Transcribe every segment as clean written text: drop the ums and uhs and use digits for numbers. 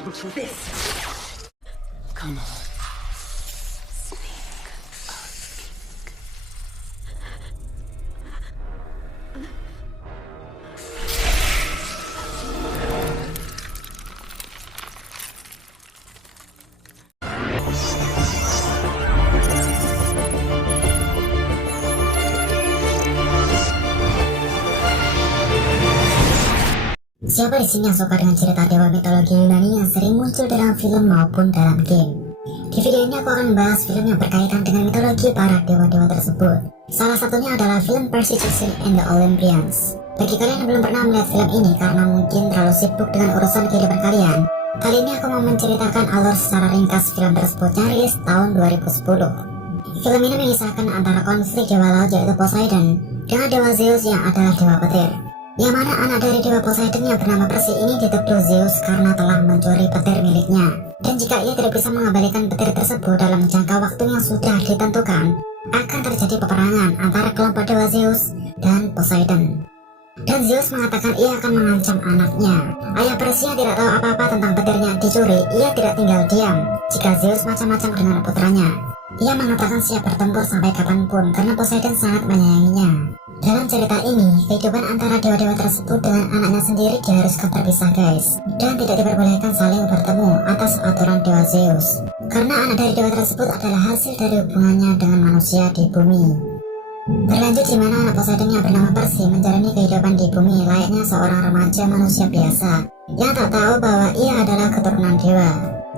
into this. Come on. Siapa di sini yang suka dengan cerita dewa mitologi Yunani yang sering muncul dalam film maupun dalam game? Di video ini aku akan membahas film yang berkaitan dengan mitologi para dewa-dewa tersebut. Salah satunya adalah film Percy Jackson and the Olympians. Bagi kalian yang belum pernah melihat film ini karena mungkin terlalu sibuk dengan urusan kehidupan kalian, kali ini aku mau menceritakan alur secara ringkas film tersebut yang rilis tahun 2010. Film ini mengisahkan antara konflik dewa laut yaitu Poseidon dengan dewa Zeus yang adalah dewa petir. Yang mana anak dari dewa Poseidon yang bernama Percy ini dituduh Zeus karena telah mencuri petir miliknya. Dan jika ia tidak bisa mengembalikan petir tersebut dalam jangka waktu yang sudah ditentukan, akan terjadi peperangan antara kelompok dewa Zeus dan Poseidon. Dan Zeus mengatakan ia akan mengancam anaknya. Ayah Percy yang tidak tahu apa-apa tentang petirnya dicuri, ia tidak tinggal diam jika Zeus macam-macam dengan putranya. Ia mengatakan siap bertempur sampai kapanpun karena Poseidon sangat menyayanginya. Dalam cerita ini, kehidupan antara dewa-dewa tersebut dengan anaknya sendiri diharuskan terpisah guys, dan tidak diperbolehkan saling bertemu atas aturan dewa Zeus. Karena anak dari dewa tersebut adalah hasil dari hubungannya dengan manusia di bumi. Berlanjut di mana anak Poseidon yang bernama Percy menjalani kehidupan di bumi layaknya seorang remaja manusia biasa yang tak tahu bahwa ia adalah keturunan dewa.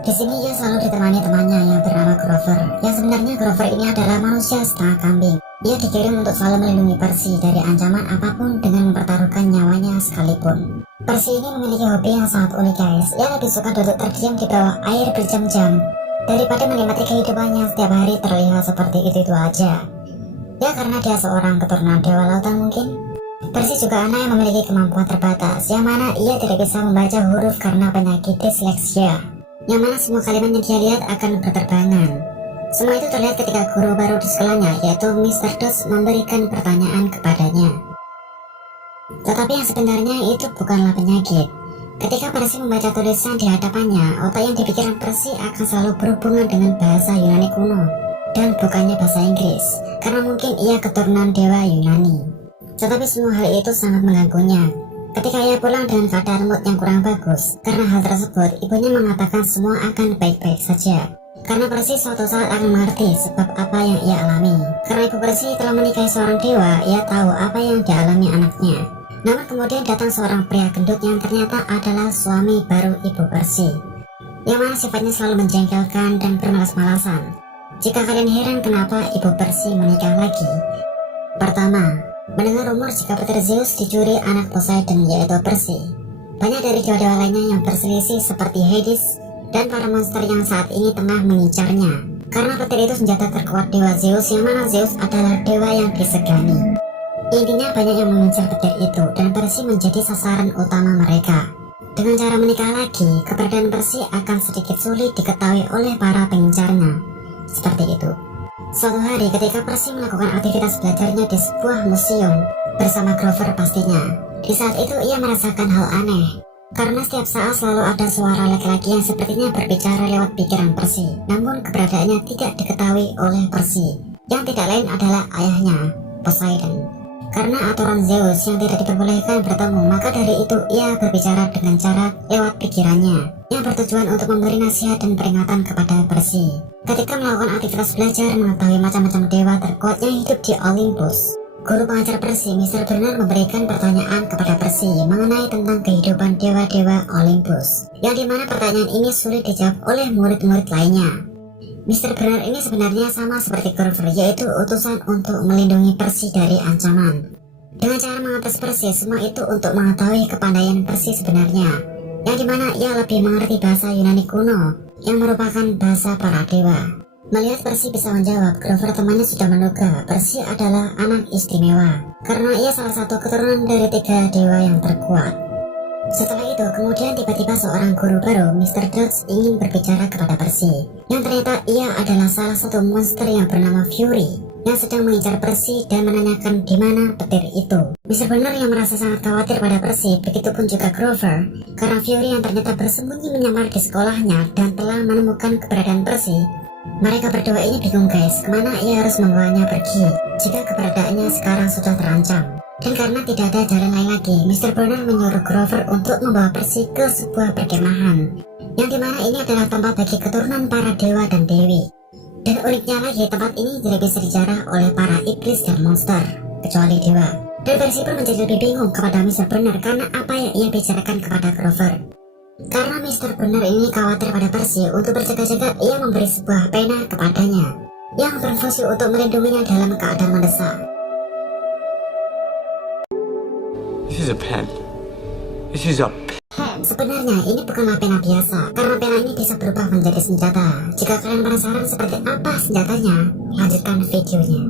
Di sini ia selalu ditemani temannya yang bernama Grover. Yang sebenarnya Grover ini adalah manusia setengah kambing. Ia dikirim untuk selalu melindungi Percy dari ancaman apapun dengan mempertaruhkan nyawanya sekalipun. Percy ini memiliki hobi yang sangat unik guys. Ia lebih suka duduk terdiam di bawah air berjam-jam daripada menikmati kehidupannya setiap hari terlihat seperti itu aja. Ya karena dia seorang keturunan dewa lautan mungkin. Percy juga anak yang memiliki kemampuan terbatas, yang mana ia tidak bisa membaca huruf karena penyakit disleksia, yang mana semua kalimat yang dia lihat akan berterbangan. Semua itu terlihat ketika guru baru di sekolahnya yaitu Mr. Dodge memberikan pertanyaan kepadanya. Tetapi yang sebenarnya itu bukanlah penyakit. Ketika Percy membaca tulisan di hadapannya, otak yang dipikirkan Percy akan selalu berhubungan dengan bahasa Yunani kuno dan bukannya bahasa Inggris, karena mungkin ia keturunan dewa Yunani. Tetapi semua hal itu sangat mengganggunya. Ketika ia pulang dengan keadaan mood yang kurang bagus, karena hal tersebut ibunya mengatakan semua akan baik-baik saja. Karena Percy suatu saat akan mengerti sebab apa yang ia alami. Karena ibu Percy telah menikahi seorang dewa, ia tahu apa yang dialami anaknya. Namun kemudian datang seorang pria gendut yang ternyata adalah suami baru ibu Percy, yang mana sifatnya selalu menjengkelkan dan bermalas-malasan. Jika kalian heran kenapa ibu Percy menikah lagi, pertama, mendengar rumor jika petir Zeus dicuri anak Poseidon yaitu Percy. Banyak dari dewa-dewa lainnya yang berselisih seperti Hades dan para monster yang saat ini tengah mengincarnya. Karena petir itu senjata terkuat dewa Zeus, yang mana Zeus adalah dewa yang disegani. Intinya banyak yang mengincar petir itu dan Percy menjadi sasaran utama mereka. Dengan cara menikah lagi, keberadaan Percy akan sedikit sulit diketahui oleh para pengincarnya. Seperti itu. Suatu hari ketika Percy melakukan aktivitas belajarnya di sebuah museum bersama Grover pastinya, di saat itu ia merasakan hal aneh. Karena setiap saat selalu ada suara laki-laki yang sepertinya berbicara lewat pikiran Percy, namun keberadaannya tidak diketahui oleh Percy, yang tidak lain adalah ayahnya, Poseidon. Karena aturan Zeus yang tidak diperbolehkan bertemu, maka dari itu ia berbicara dengan cara lewat pikirannya, yang bertujuan untuk memberi nasihat dan peringatan kepada Percy. Ketika melakukan aktivitas belajar mengetahui macam-macam dewa terkuat yang hidup di Olympus, guru pengajar Percy, Mr. Bernard memberikan pertanyaan kepada Percy mengenai tentang kehidupan dewa-dewa Olympus, yang dimana pertanyaan ini sulit dijawab oleh murid-murid lainnya. Mr. Bernard ini sebenarnya sama seperti Grover, yaitu utusan untuk melindungi Percy dari ancaman. Dengan cara mengatas Percy, semua itu untuk mengetahui kepandaian Percy sebenarnya, yang dimana ia lebih mengerti bahasa Yunani kuno, yang merupakan bahasa para dewa. Melihat Percy bisa menjawab, Grover temannya sudah menduga Percy adalah anak istimewa, karena ia salah satu keturunan dari 3 dewa yang terkuat. Setelah itu, kemudian tiba-tiba seorang guru baru, Mr. Dodge, ingin berbicara kepada Percy, yang ternyata ia adalah salah satu monster yang bernama Fury. yang sedang mengincar Percy dan menanyakan di mana petir itu. Mr. Bonner yang merasa sangat khawatir pada Percy, begitupun juga Grover, karena Fury yang ternyata bersembunyi menyamar di sekolahnya dan telah menemukan keberadaan Percy. Mereka berdua ini bingung guys, kemana ia harus membawanya pergi jika keberadaannya sekarang sudah terancam. Dan karena tidak ada jalan lain lagi, Mr. Bonner menyuruh Grover untuk membawa Percy ke sebuah perkemahan, yang dimana ini adalah tempat bagi keturunan para dewa dan dewi. Dan uniknya lagi, tempat ini tidak bisa dijarah oleh para iblis dan monster, kecuali dewa. Dan Percy pun menjadi lebih bingung kepada Mr. Bonner karena apa yang ia bicarakan kepada Grover. Karena Mr. Bonner ini khawatir pada Percy, untuk berjaga-jaga ia memberi sebuah pena kepadanya, yang berfungsi untuk melindunginya dalam keadaan mendesak. This is a pen. This is a Sebenarnya ini bukanlah pena biasa, karena pena ini bisa berubah menjadi senjata. Jika kalian penasaran seperti apa senjatanya, lanjutkan videonya.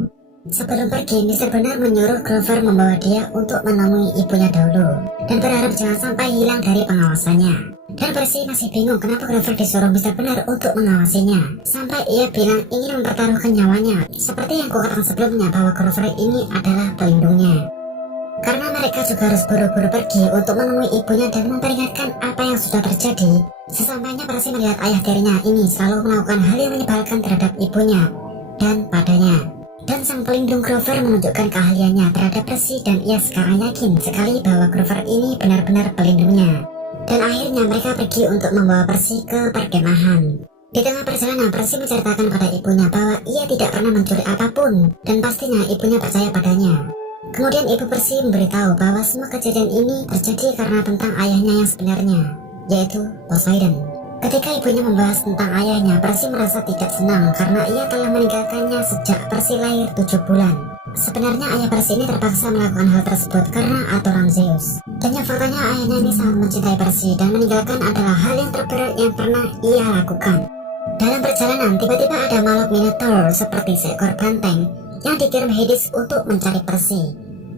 Sebelum pergi, Mr. Bonner menyuruh Grover membawa dia untuk menemui ibunya dahulu, dan berharap jangan sampai hilang dari pengawasannya. Dan Percy masih bingung kenapa Grover disuruh Mr. Bonner untuk mengawasinya, sampai ia bilang ingin mempertaruhkan nyawanya. Seperti yang kukatakan sebelumnya bahwa Grover ini adalah pelindungnya. Karena mereka juga harus buru-buru pergi untuk menemui ibunya dan memperingatkan apa yang sudah terjadi. Sesampainya Percy melihat ayah tirinya ini selalu melakukan hal yang menyebalkan terhadap ibunya dan padanya. Dan sang pelindung Grover menunjukkan keahliannya terhadap Percy dan ia sekarang yakin sekali bahwa Grover ini benar-benar pelindungnya. Dan akhirnya mereka pergi untuk membawa Percy ke perkemahan. Di tengah perjalanan, Percy menceritakan pada ibunya bahwa ia tidak pernah mencuri apapun dan pastinya ibunya percaya padanya. Kemudian ibu Percy memberitahu bahwa semua kejadian ini terjadi karena tentang ayahnya yang sebenarnya, yaitu Poseidon. Ketika ibunya membahas tentang ayahnya, Percy merasa tidak senang karena ia telah meninggalkannya sejak Percy lahir 7 bulan. Sebenarnya ayah Percy ini terpaksa melakukan hal tersebut karena aturan Zeus. Dan yang faktanya ayahnya ini sangat mencintai Percy dan meninggalkan adalah hal yang terberat yang pernah ia lakukan. Dalam perjalanan, tiba-tiba ada makhluk Minotaur seperti seekor banteng yang dikirim Hades untuk mencari Percy,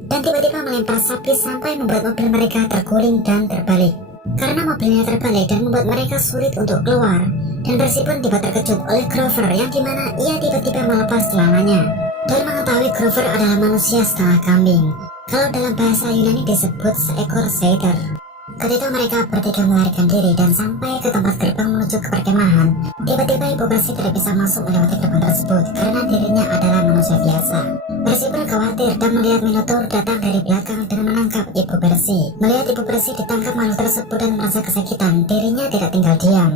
dan tiba-tiba melempar sapi sampai membuat mobil mereka terguling dan terbalik. Karena mobilnya terbalik dan membuat mereka sulit untuk keluar, dan Percy pun tiba terkejut oleh Grover yang dimana ia tiba-tiba melepas celananya dan mengetahui Grover adalah manusia setengah kambing. Kalau dalam bahasa Yunani disebut seekor satyr. Ketika mereka bertiga melarikan diri dan sampai ke tempat gerbang menuju ke perkemahan, tiba-tiba ibu Percy tidak bisa masuk melewati gerbang tersebut karena dirinya adalah manusia biasa. Percy pun khawatir dan melihat Minotaur datang dari belakang dan menangkap ibu Percy. Melihat ibu Percy ditangkap makhluk tersebut dan merasa kesakitan, dirinya tidak tinggal diam.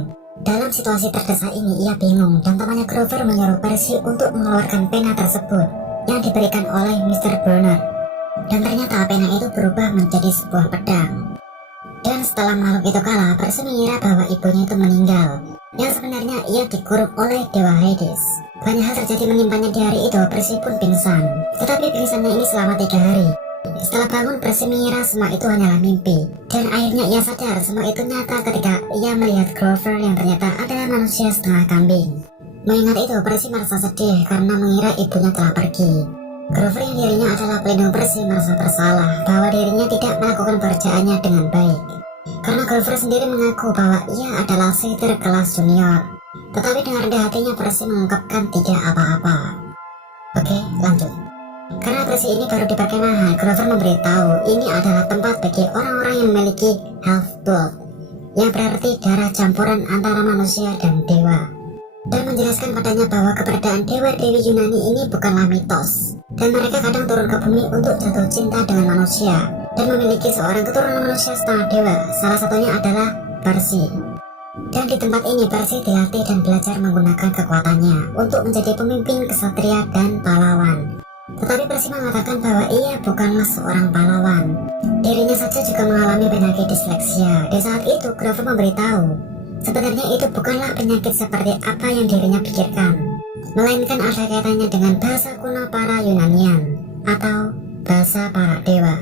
Dalam situasi terdesak ini ia bingung dan temannya Grover menyuruh Percy untuk mengeluarkan pena tersebut yang diberikan oleh Mr. Bonner. Dan ternyata pena itu berubah menjadi sebuah pedang. Dan setelah makhluk itu kalah, Percy mengira bahwa ibunya itu meninggal, yang sebenarnya ia dikurung oleh Dewa Hades. Banyak hal terjadi menimpanya di hari itu. Percy pun pingsan, tetapi pingsannya ini selama 3 hari. Setelah bangun, Percy mengira semua itu hanyalah mimpi, dan akhirnya ia sadar semua itu nyata ketika ia melihat Grover yang ternyata adalah manusia setengah kambing. Mengingat itu, Percy merasa sedih karena mengira ibunya telah pergi. Grover yang dirinya adalah pelindung Percy merasa bersalah bahwa dirinya tidak melakukan pekerjaannya dengan baik. Karena Grover sendiri mengaku bahwa ia adalah satyr kelas junior. Tetapi dengan rendah hatinya Percy mengungkapkan tidak apa-apa. Oke, lanjut. Karena Percy ini baru di perkemahan, Grover memberitahu ini adalah tempat bagi orang-orang yang memiliki half-blood, yang berarti darah campuran antara manusia dan dewa. Dan menjelaskan padanya bahwa keberadaan dewa-dewi Yunani ini bukanlah mitos, dan mereka kadang turun ke bumi untuk jatuh cinta dengan manusia dan memiliki seorang keturunan manusia setengah dewa. Salah satunya adalah Percy. Dan di tempat ini Percy dilatih dan belajar menggunakan kekuatannya untuk menjadi pemimpin kesatria dan pahlawan. Tetapi Percy mengatakan bahwa ia bukanlah seorang pahlawan. Dirinya saja juga mengalami penyakit disleksia. Di saat itu Grover memberitahu sebenarnya itu bukanlah penyakit seperti apa yang dirinya pikirkan, melainkan ada kaitannya dengan bahasa kuno para Yunanian atau bahasa para dewa.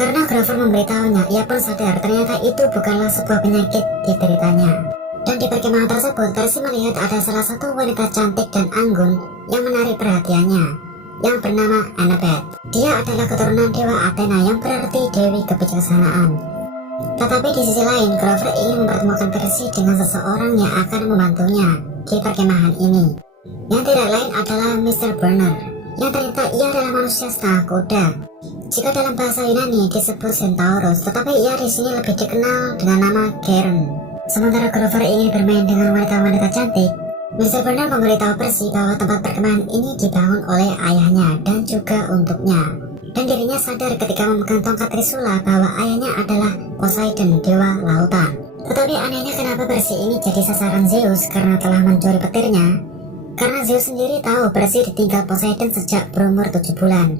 Karena Grover memberitahunya, ia pun sadar ternyata itu bukanlah sebuah penyakit dideritanya. Dan di perkemahan tersebut, Percy melihat ada salah satu wanita cantik dan anggun yang menarik perhatiannya, yang bernama Annabeth. Dia adalah keturunan dewa Athena yang berarti dewi kebijaksanaan. Tetapi di sisi lain, Grover ingin mempertemukan Percy dengan seseorang yang akan membantunya di perkemahan ini, yang tidak lain adalah Mr. Bonner. yang ternyata ia adalah manusia setengah kuda. Jika dalam bahasa Yunani disebut Centaurus, tetapi ia di sini lebih dikenal dengan nama Charon. Sementara Grover ingin bermain dengan wanita-wanita cantik, Mr. Bernard memberitahu Percy bahwa tempat perkemahan ini dibangun oleh ayahnya dan juga untuknya. Dan dirinya sadar ketika memegang tongkat Trisula bahwa ayahnya adalah Poseidon, dewa lautan. Tetapi anehnya kenapa Percy ini jadi sasaran Zeus karena telah mencuri petirnya? Karena Zeus sendiri tahu Percy ditinggal Poseidon sejak berumur 7 bulan.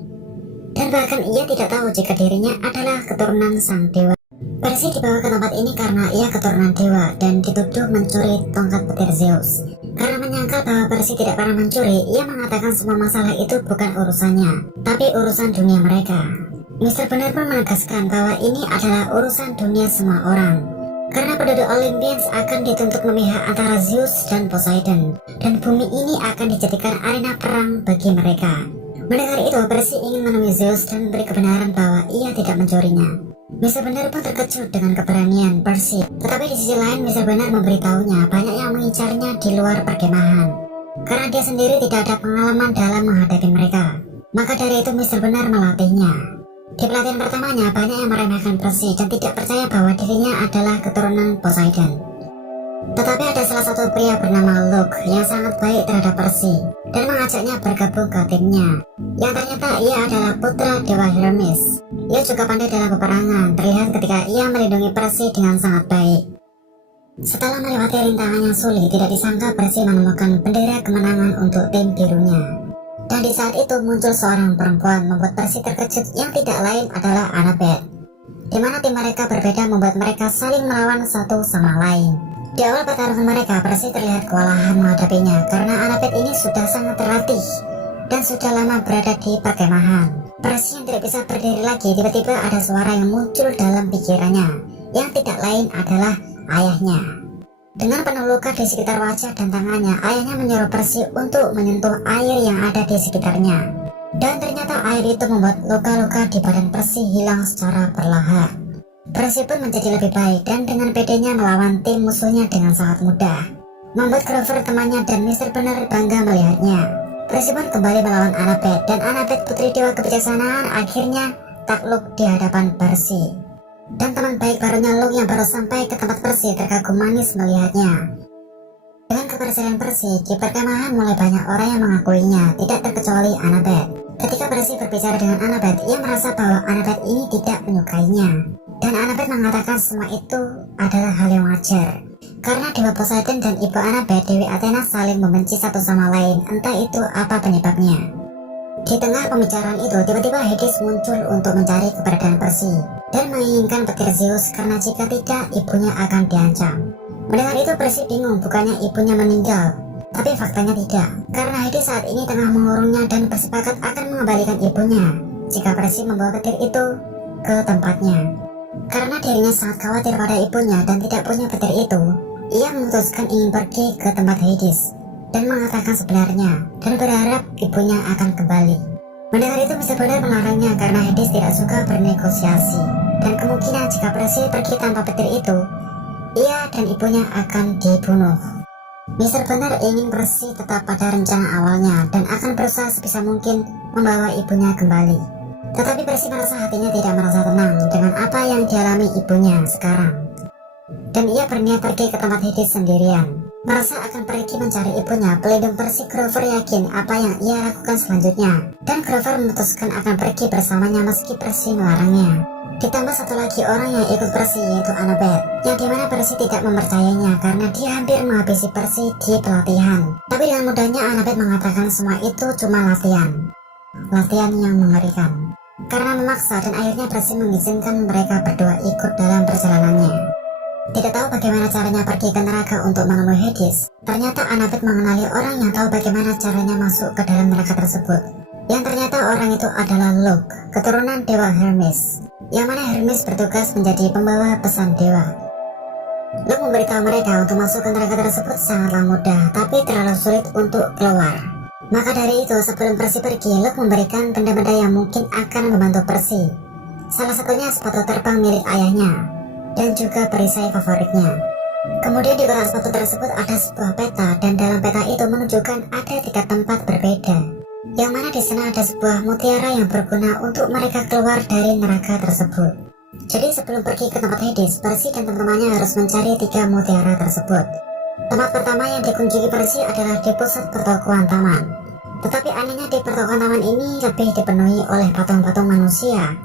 Dan bahkan ia tidak tahu jika dirinya adalah keturunan sang dewa. Percy dibawa ke tempat ini karena ia keturunan dewa dan dituduh mencuri tongkat petir Zeus. Karena menyangkal bahwa Percy tidak pernah mencuri, ia mengatakan semua masalah itu bukan urusannya, tapi urusan dunia mereka. Mr. Bernard pun menegaskan bahwa ini adalah urusan dunia semua orang. Karena penduduk Olympians akan dituntut memihak antara Zeus dan Poseidon, dan bumi ini akan dijadikan arena perang bagi mereka. Mendengar itu, Percy ingin menemui Zeus dan memberi kebenaran bahwa ia tidak mencurinya. Mr. Bernard pun terkejut dengan keberanian Percy, tetapi di sisi lain Mr. Bernard memberitahunya banyak yang mengincarnya di luar perkemahan, karena dia sendiri tidak ada pengalaman dalam menghadapi mereka. Maka dari itu Mr. Bernard melatihnya. Di pelatihan pertamanya banyak yang meremehkan Percy dan tidak percaya bahwa dirinya adalah keturunan Poseidon. Tetapi ada salah satu pria bernama Luke yang sangat baik terhadap Percy dan mengajaknya bergabung ke timnya, yang ternyata ia adalah putra dewa Hermes. Ia juga pandai dalam peperangan, terlihat ketika ia melindungi Percy dengan sangat baik. Setelah melewati rintangan yang sulit, tidak disangka Percy menemukan bendera kemenangan untuk tim birunya. Dan di saat itu muncul seorang perempuan membuat Percy terkejut yang tidak lain adalah Annabeth. Di mana tim mereka berbeda membuat mereka saling melawan satu sama lain. Di awal pertarungan mereka, Percy terlihat kewalahan menghadapinya karena Annabeth ini sudah sangat terlatih dan sudah lama berada di perkemahan. Percy yang tidak bisa berdiri lagi, tiba-tiba ada suara yang muncul dalam pikirannya, yang tidak lain adalah ayahnya. Dengan penuh luka di sekitar wajah dan tangannya, ayahnya menyuruh Percy untuk menyentuh air yang ada di sekitarnya. Dan ternyata air itu membuat luka-luka di badan Percy hilang secara perlahan. Percy pun menjadi lebih baik dan dengan pedenya melawan tim musuhnya dengan sangat mudah, membuat Grover temannya dan Mr. Bernard bangga melihatnya. Percy pun kembali melawan Annabeth dan Annabeth putri dewa kebijaksanaan akhirnya takluk di hadapan Percy. Dan teman baik barunya Luke yang baru sampai ke tempat Percy terkagum manis melihatnya. Dengan keberhasilan Percy, di perkemahan mulai banyak orang yang mengakuinya, tidak terkecuali Annabeth. Ketika Percy berbicara dengan Annabeth, ia merasa bahwa Annabeth ini tidak menyukainya. Dan Annabeth mengatakan semua itu adalah hal yang wajar. Karena Dewa Poseidon dan Ibu Annabeth, Dewi Athena, saling membenci satu sama lain, entah itu apa penyebabnya. Di tengah pembicaraan itu, tiba-tiba Hades muncul untuk mencari keberadaan Percy dan menginginkan petir Zeus karena jika tidak, ibunya akan diancam. Mendengar itu Percy bingung, bukannya ibunya meninggal, tapi faktanya tidak, karena Hades saat ini tengah mengurungnya dan bersepakat akan mengembalikan ibunya jika Percy membawa petir itu ke tempatnya. Karena dirinya sangat khawatir pada ibunya dan tidak punya petir itu, ia memutuskan ingin pergi ke tempat Hades dan mengatakan sebenarnya dan berharap ibunya akan kembali. Mendengar itu Mr. Bernard melarangnya karena Hades tidak suka bernegosiasi, dan kemungkinan jika Percy pergi tanpa petir itu, ia dan ibunya akan dibunuh. Mr. Bernard ingin Percy tetap pada rencana awalnya dan akan berusaha sebisa mungkin membawa ibunya kembali. Tetapi Percy merasa hatinya tidak merasa tenang dengan apa yang dialami ibunya sekarang. Dan ia berniat pergi ke tempat Hades sendirian. Merasa akan pergi mencari ibunya, pelindung Percy Grover yakin apa yang ia lakukan selanjutnya. Dan Grover memutuskan akan pergi bersamanya meski Percy melarangnya. Ditambah satu lagi orang yang ikut Percy yaitu Annabeth, yang dimana Percy tidak mempercayainya karena dia hampir menghabisi Percy di pelatihan. Tapi dengan mudahnya Annabeth mengatakan semua itu cuma latihan. Latihan yang mengerikan. Karena memaksa dan akhirnya Percy mengizinkan mereka berdua ikut dalam perjalanannya. Tidak tahu bagaimana caranya pergi ke neraka untuk menemui Hades. Ternyata Annabeth mengenali orang yang tahu bagaimana caranya masuk ke dalam neraka tersebut. Yang ternyata orang itu adalah Luke, keturunan dewa Hermes, yang mana Hermes bertugas menjadi pembawa pesan dewa. Luke memberitahu mereka untuk masuk ke neraka tersebut sangatlah mudah, tapi terlalu sulit untuk keluar. Maka dari itu sebelum Percy pergi, Luke memberikan benda-benda yang mungkin akan membantu Percy. Salah satunya sepatu terbang milik ayahnya dan juga perisai favoritnya. Kemudian di kotak sepatu tersebut ada sebuah peta dan dalam peta itu menunjukkan ada 3 tempat berbeda. yang mana di sana ada sebuah mutiara yang berguna untuk mereka keluar dari neraka tersebut. Jadi sebelum pergi ke tempat Hades, Percy dan teman-temannya harus mencari 3 mutiara tersebut. Tempat pertama yang dikunjungi Percy adalah di pusat pertokoan taman. Tetapi anehnya di pertokoan taman ini lebih dipenuhi oleh patung-patung manusia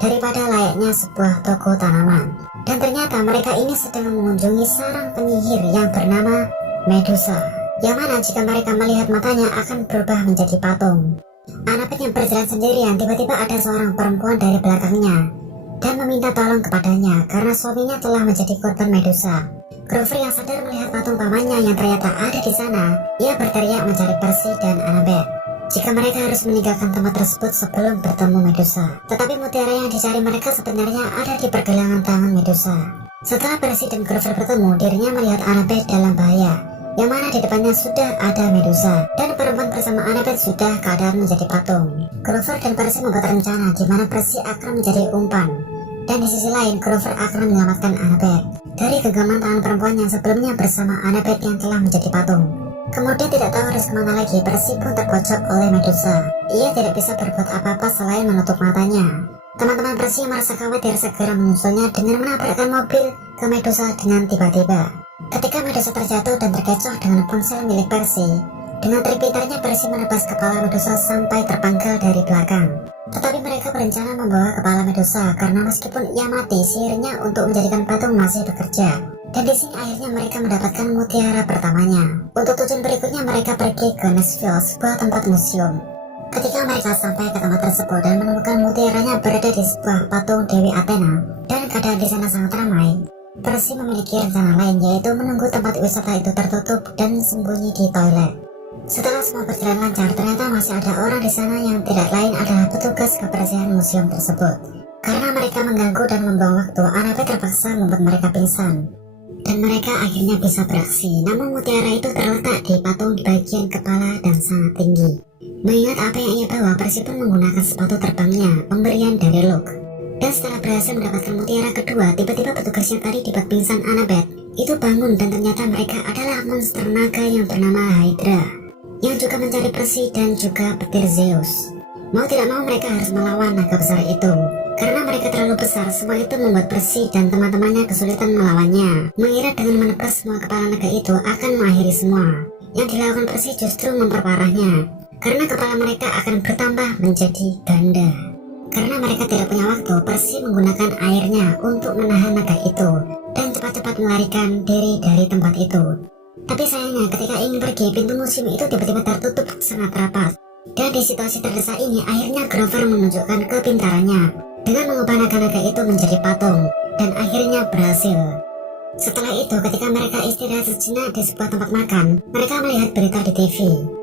daripada layaknya sebuah toko tanaman. Dan ternyata mereka ini sedang mengunjungi sarang penyihir yang bernama Medusa, yang mana jika mereka melihat matanya akan berubah menjadi patung. Annabeth yang berjalan sendirian, tiba-tiba ada seorang perempuan dari belakangnya dan meminta tolong kepadanya karena suaminya telah menjadi korban Medusa. Grover yang sadar melihat patung pamannya yang ternyata ada di sana, ia berteriak mencari Percy dan Annabeth jika mereka harus meninggalkan tempat tersebut sebelum bertemu Medusa. Tetapi mutiara yang dicari mereka sebenarnya ada di pergelangan tangan Medusa. Setelah Percy dan Grover bertemu, dirinya melihat Annabeth dalam bahaya, yang mana di depannya sudah ada Medusa, dan perempuan bersama Annabeth sudah keadaan menjadi patung. Grover dan Percy membuat rencana di mana Percy akan menjadi umpan, dan di sisi lain Grover akan menyelamatkan Annabeth dari genggaman tangan perempuan yang sebelumnya bersama Annabeth yang telah menjadi patung. Kemudian tidak tahu harus kemana lagi, Percy pun terpojok oleh Medusa. Ia tidak bisa berbuat apa-apa selain menutup matanya. Teman-teman Percy yang merasa khawatir segera menyusulnya dengan menabrakkan mobil ke Medusa dengan tiba-tiba. Ketika Medusa terjatuh dan terkecoh dengan ponsel milik Percy, dengan trik-pintarnya Percy menebas kepala Medusa sampai terpangkal dari belakang. Tetapi mereka berencana membawa kepala Medusa karena meskipun ia mati, sihirnya untuk menjadikan patung masih bekerja. Dan di sini akhirnya mereka mendapatkan mutiara pertamanya. Untuk tujuan berikutnya mereka pergi ke Nashville, sebuah tempat museum. Ketika mereka sampai ke tempat tersebut dan menemukan mutiaranya berada di sebuah patung Dewi Athena dan keadaan di sana sangat ramai, Percy memiliki rencana lain, yaitu menunggu tempat wisata itu tertutup dan sembunyi di toilet. Setelah semua berjalan lancar, ternyata masih ada orang di sana yang tidak lain adalah petugas kebersihan museum tersebut. Karena mereka mengganggu dan membuang waktu, Annabeth terpaksa membuat mereka pingsan. Dan mereka akhirnya bisa beraksi. Namun mutiara itu terletak di patung di bagian kepala dan sangat tinggi. Mengingat apa yang ia bawa, Percy pun menggunakan sepatu terbangnya, pemberian dari Luke. Dan setelah berhasil mendapatkan mutiara kedua, tiba-tiba petugas yang tadi dibuat pingsan Annabeth itu bangun, dan ternyata mereka adalah monster naga yang bernama Hydra, yang juga mencari Percy dan juga petir Zeus. Mau tidak mau mereka harus melawan naga besar itu. Karena mereka terlalu besar, semua itu membuat Percy dan teman-temannya kesulitan melawannya. Mengira dengan menebas semua kepala naga itu akan mengakhiri semua. Yang dilakukan Percy justru memperparahnya, karena kepala mereka akan bertambah menjadi ganda. Karena mereka tidak punya waktu, Percy menggunakan airnya untuk menahan naga itu dan cepat-cepat melarikan diri dari tempat itu. Tapi sayangnya ketika ingin pergi, pintu museum itu tiba-tiba tertutup sangat rapat. Dan di situasi terdesak ini, akhirnya Grover menunjukkan kepintarannya dengan mengubah naga-naga itu menjadi patung, dan akhirnya berhasil. Setelah itu, ketika mereka istirahat sejenak di sebuah tempat makan, mereka melihat berita di TV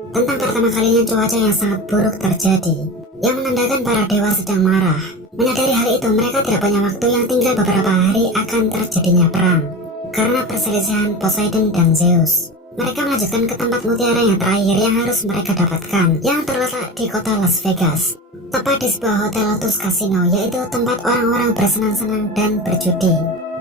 tentang pertama kalinya cuaca yang sangat buruk terjadi, yang menandakan para dewa sedang marah. Menyadari hal itu, mereka tidak punya waktu, yang tinggal beberapa hari akan terjadinya perang karena perselisihan Poseidon dan Zeus. Mereka melanjutkan ke tempat mutiara yang terakhir yang harus mereka dapatkan, yang terletak di kota Las Vegas, tepat di sebuah hotel Lotus Casino, yaitu tempat orang-orang bersenang-senang dan berjudi.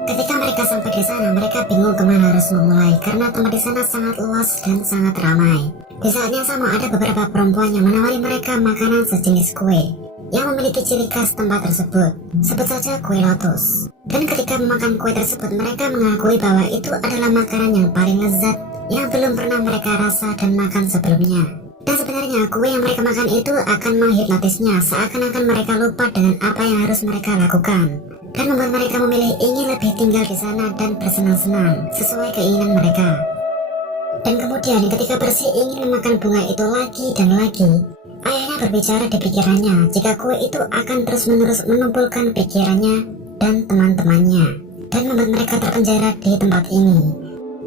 Ketika mereka sampai di sana, mereka bingung kemana harus memulai karena tempat di sana sangat luas dan sangat ramai. Di saat yang sama, ada beberapa perempuan yang menawari mereka makanan sejenis kue yang memiliki ciri khas tempat tersebut, sebut saja kue lotus. Dan ketika memakan kue tersebut, mereka mengakui bahwa itu adalah makanan yang paling lezat yang belum pernah mereka rasa dan makan sebelumnya. Dan sebenarnya kue yang mereka makan itu akan menghipnotisnya, seakan-akan mereka lupa dengan apa yang harus mereka lakukan, dan membuat mereka memilih ingin lebih tinggal di sana dan bersenang-senang sesuai keinginan mereka. Dan kemudian ketika Percy ingin memakan bunga itu lagi dan lagi, ayahnya berbicara di pikirannya jika kue itu akan terus-menerus menumpulkan pikirannya dan teman-temannya dan membuat mereka terpenjara di tempat ini.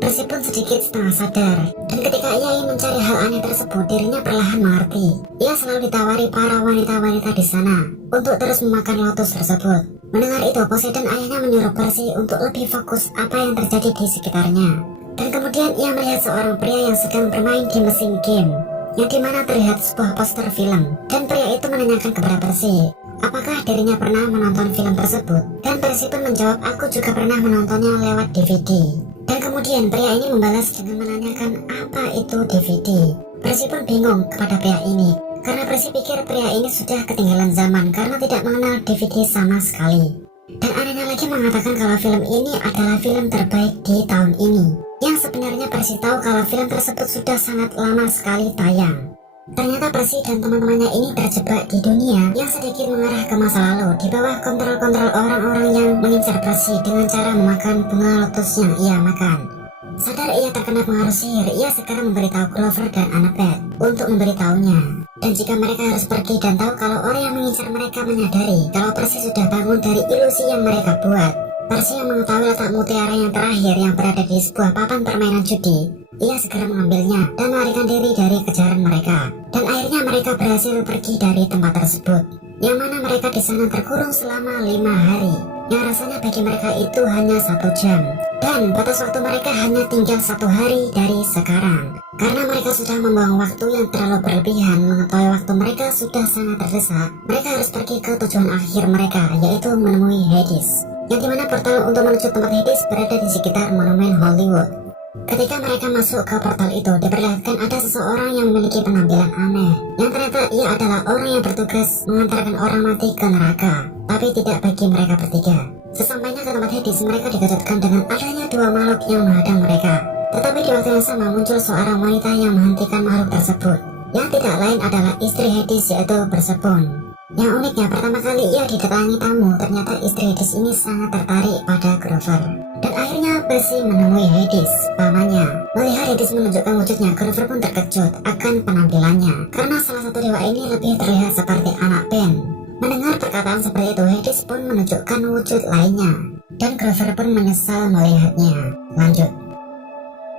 Percy pun sedikit setengah sadar, dan ketika ia ingin mencari hal aneh tersebut, dirinya perlahan mengerti. Ia selalu ditawari para wanita-wanita di sana untuk terus memakan lotus tersebut. Mendengar itu, Poseidon ayahnya menyuruh Percy untuk lebih fokus apa yang terjadi di sekitarnya. Dan kemudian ia melihat seorang pria yang sedang bermain di mesin game, yang dimana terlihat sebuah poster film. Dan pria itu menanyakan kepada Percy apakah dirinya pernah menonton film tersebut. Dan Percy pun menjawab, aku juga pernah menontonnya lewat DVD. Dan kemudian pria ini membalas dengan menanyakan apa itu DVD. Percy pun bingung kepada pria ini Karena Percy pikir pria ini sudah ketinggalan zaman karena tidak mengenal DVD sama sekali. Dan anehnya lagi mengatakan kalau film ini adalah film terbaik di tahun ini. Yang sebenarnya Percy tahu kalau film tersebut sudah sangat lama sekali tayang. Ternyata Percy dan teman-temannya ini terjebak di dunia yang sedikit mengarah ke masa lalu di bawah kontrol orang-orang yang mengincar Percy dengan cara memakan bunga lotus yang ia makan. Sadar ia terkena pengaruh sihir, ia sekarang memberitahu Grover dan Annabeth untuk memberitahunya. Dan jika mereka harus pergi dan tahu kalau orang yang mengincar mereka menyadari kalau Percy sudah bangun dari ilusi yang mereka buat. Percy yang mengetahui letak mutiara yang terakhir yang berada di sebuah papan permainan judi, ia segera mengambilnya dan melarikan diri dari kejaran mereka. Dan akhirnya mereka berhasil pergi dari tempat tersebut, yang mana mereka di sana terkurung selama 5 hari. Yang rasanya bagi mereka itu hanya 1 jam. Dan batas waktu mereka hanya tinggal 1 hari dari sekarang. Karena mereka sudah membuang waktu yang terlalu berlebihan, mengetahui waktu mereka sudah sangat terdesak. Mereka harus pergi ke tujuan akhir mereka, yaitu menemui Hades. Yang dimana portal untuk menuju tempat Hades berada di sekitar monumen Hollywood. Ketika mereka masuk ke portal itu, diperlihatkan ada seseorang yang memiliki penampilan aneh. Yang ternyata ia adalah orang yang bertugas mengantarkan orang mati ke neraka. Tapi tidak bagi mereka bertiga. Sesampainya ke tempat Hades, mereka dikejutkan dengan adanya 2 makhluk yang menghadang mereka. Tetapi di waktu yang sama muncul seorang wanita yang menghentikan makhluk tersebut. Yang tidak lain adalah istri Hades, yaitu Persephone. Yang uniknya, pertama kali ia didatangi tamu, ternyata istri Hades ini sangat tertarik pada Grover. Dan akhirnya Percy menemui Hades, pamannya. Melihat Hades menunjukkan wujudnya, Grover pun terkejut akan penampilannya, karena salah satu dewa ini lebih terlihat seperti anak Ben. Mendengar perkataan seperti itu, Hades pun menunjukkan wujud lainnya, dan Grover pun menyesal melihatnya. Lanjut.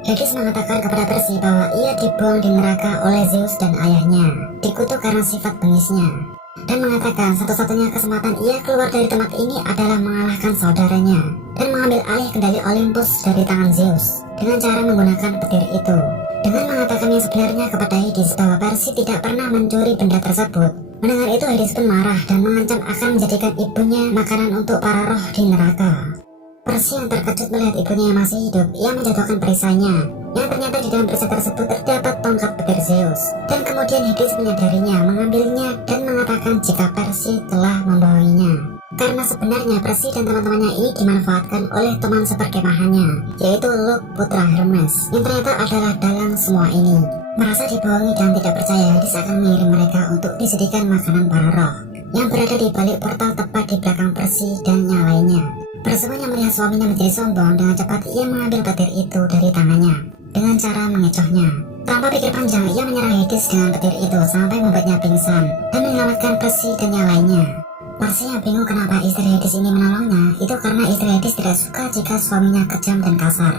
Hades mengatakan kepada Percy bahwa ia dibuang di neraka oleh Zeus dan ayahnya, dikutuk karena sifat bengisnya. Dan mengatakan satu-satunya kesempatan ia keluar dari tempat ini adalah mengalahkan saudaranya dan mengambil alih kendali Olympus dari tangan Zeus dengan cara menggunakan petir itu. Dengan mengatakan yang sebenarnya kepada Hades bahwa Percy tidak pernah mencuri benda tersebut. Mendengar itu, Hades pun marah dan mengancam akan menjadikan ibunya makanan untuk para roh di neraka. Percy yang terkejut melihat ibunya yang masih hidup, ia menjatuhkan perisainya, yang ternyata di dalam perisai tersebut terdapat tongkat petir Zeus. Dan kemudian Hades menyadarinya, mengambilnya dan mengatakan jika Percy telah membawahinya. Karena sebenarnya Percy dan teman-temannya ini dimanfaatkan oleh teman seperkemahannya, yaitu Luke putra Hermes, yang ternyata adalah dalang semua ini. Merasa dibohongi dan tidak percaya, Hades akan mengirim mereka untuk disediakan makanan para roh yang berada di balik portal tepat di belakang Percy dan yang lainnya. Persephone yang melihat suaminya menjadi sombong, dengan cepat ia mengambil petir itu dari tangannya dengan cara mengecohnya. Tanpa pikir panjang, ia menyerang Hades dengan petir itu sampai membuatnya pingsan dan menyelamatkan Percy dan yang lainnya. Percy yang bingung kenapa istri Hades ini menolongnya, itu karena istri Hades tidak suka jika suaminya kejam dan kasar.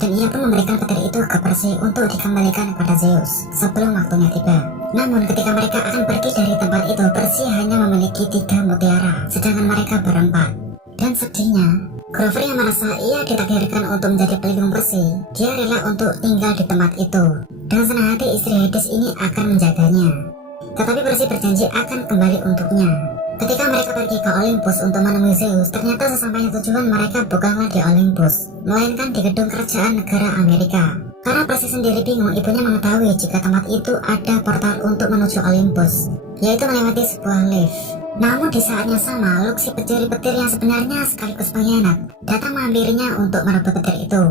Dan ia pun memberikan petir itu ke Percy untuk dikembalikan kepada Zeus sebelum waktunya tiba. Namun ketika mereka akan pergi dari tempat itu, Percy hanya memiliki 3 mutiara, sedangkan mereka berempat. Dan sedihnya, Grover yang merasa ia ditakdirkan untuk menjadi pelindung Percy, dia rela untuk tinggal di tempat itu. Dengan senang hati istri Hades ini akan menjaganya. Tetapi Percy berjanji akan kembali untuknya. Ketika mereka pergi ke Olympus untuk menemui Zeus, ternyata sesampainya tujuan mereka bukanlah di Olympus, melainkan di gedung kerajaan negara Amerika. Karena Percy sendiri bingung, ibunya mengetahui jika tempat itu ada portal untuk menuju Olympus, yaitu melewati sebuah lift. Namun di saat yang sama, Luke si pencuri petir yang sebenarnya sekaligus pengkhianat datang menghampirinya untuk merebut petir itu.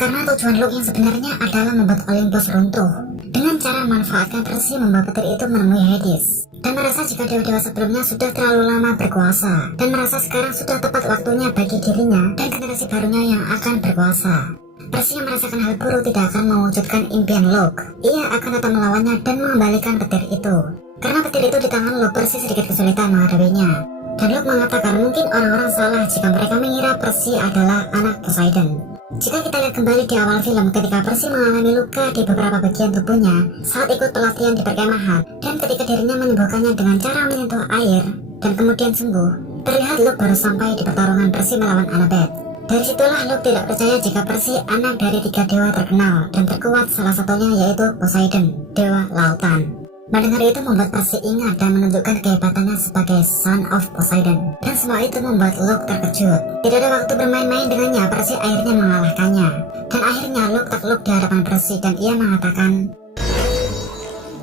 Karena tujuan Luke yang sebenarnya adalah membuat Olympus runtuh dengan cara memanfaatkan Percy membawa petir itu menemui Hades. Dan merasa jika dewa-dewa sebelumnya sudah terlalu lama berkuasa, dan merasa sekarang sudah tepat waktunya bagi dirinya dan generasi barunya yang akan berkuasa. Percy yang merasakan hal buruk tidak akan mewujudkan impian Luke. Ia akan tetap melawannya dan mengembalikan petir itu. Karena petir itu di tangan Luke, Percy sedikit kesulitan menghadapinya. Dan Luke mengatakan mungkin orang-orang salah jika mereka mengira Percy adalah anak Poseidon. Jika kita lihat kembali di awal film, ketika Percy mengalami luka di beberapa bagian tubuhnya saat ikut pelatihan di perkemahan, dan ketika dirinya menyembuhkannya dengan cara menyentuh air dan kemudian sembuh, terlihat Luke baru sampai di pertarungan Percy melawan Annabeth. Dari situlah Luke tidak percaya jika Percy anak dari 3 dewa terkenal dan terkuat, salah satunya yaitu Poseidon, dewa lautan. Mendengar itu membuat Percy ingat dan menunjukkan kehebatannya sebagai son of Poseidon. Dan semua itu membuat Luke terkejut. Tidak ada waktu bermain-main dengannya, Percy akhirnya mengalahkannya. Dan akhirnya Luke takluk di hadapan Percy dan ia mengatakan,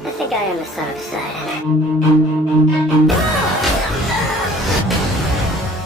I think think I am the son of Poseidon.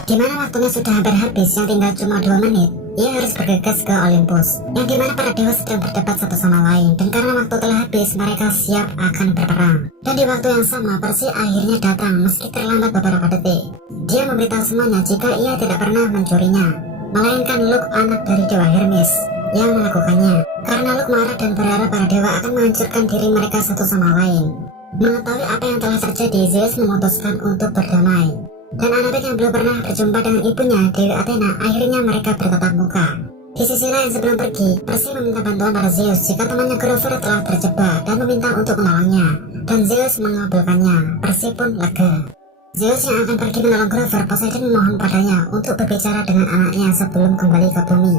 Dimana waktunya sudah hampir habis, yang tinggal cuma 2 menit, ia harus bergegas ke Olympus, yang dimana para dewa sedang berdebat satu sama lain. Dan karena waktu telah habis, mereka siap akan berperang. Dan di waktu yang sama, Percy akhirnya datang meski terlambat beberapa detik. Dia memberitahu semuanya jika ia tidak pernah mencurinya, melainkan Luke, anak dari dewa Hermes, yang melakukannya. Karena Luke marah dan berharap para dewa akan menghancurkan diri mereka satu sama lain. Mengetahui apa yang telah terjadi, Zeus memutuskan untuk berdamai. Dan Annabeth yang belum pernah berjumpa dengan ibunya, Dewi Athena, akhirnya mereka bertatap muka. Di sisi lain sebelum pergi, Percy meminta bantuan pada Zeus jika temannya Grover telah terjebak dan meminta untuk menolongnya. Dan Zeus mengabulkannya. Percy pun lega. Zeus yang akan pergi menolong Grover, Poseidon memohon padanya untuk berbicara dengan anaknya sebelum kembali ke bumi.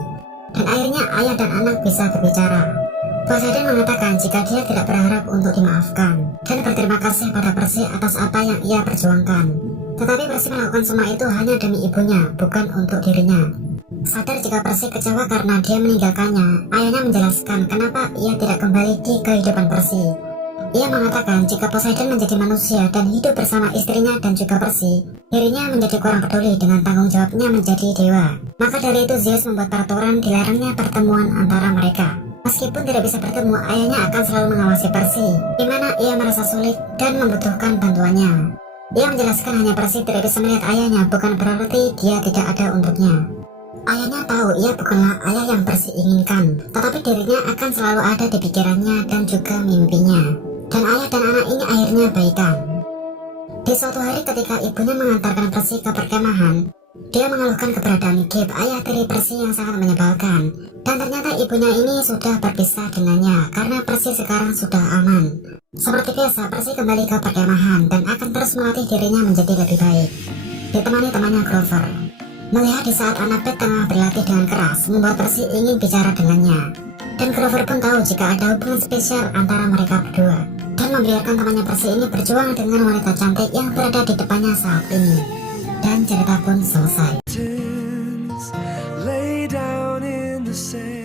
Dan akhirnya ayah dan anak bisa berbicara. Poseidon mengatakan jika dia tidak berharap untuk dimaafkan dan berterima kasih pada Percy atas apa yang ia perjuangkan. Tetapi Percy melakukan semua itu hanya demi ibunya, bukan untuk dirinya. Sadar jika Percy kecewa karena dia meninggalkannya, ayahnya menjelaskan kenapa ia tidak kembali di kehidupan Percy. Ia mengatakan jika Poseidon menjadi manusia dan hidup bersama istrinya dan juga Percy, dirinya menjadi kurang peduli dengan tanggung jawabnya menjadi dewa. Maka dari itu Zeus membuat peraturan dilarangnya pertemuan antara mereka. Meskipun tidak bisa bertemu, ayahnya akan selalu mengawasi Percy, di mana ia merasa sulit dan membutuhkan bantuannya. Ia menjelaskan hanya Percy tidak bisa melihat ayahnya, bukan berarti dia tidak ada untuknya. Ayahnya tahu ia bukanlah ayah yang Percy inginkan, tetapi dirinya akan selalu ada di pikirannya dan juga mimpinya. Dan ayah dan anak ini akhirnya baikan. Di suatu hari ketika ibunya mengantarkan Percy ke perkemahan, dia mengeluhkan keberadaan Gabe, ayah tiri Percy yang sangat menyebalkan. Dan ternyata ibunya ini sudah berpisah dengannya karena Percy sekarang sudah aman. Seperti biasa, Percy kembali ke perkemahan dan akan terus melatih dirinya menjadi lebih baik, ditemani temannya Grover. Melihat di saat Annabeth tengah berlatih dengan keras, membuat Percy ingin bicara dengannya. Dan Grover pun tahu jika ada hubungan spesial antara mereka berdua, dan membiarkan temannya Percy ini berjuang dengan wanita cantik yang berada di depannya saat ini. Dan cerita pun selesai. Lay down in the sand.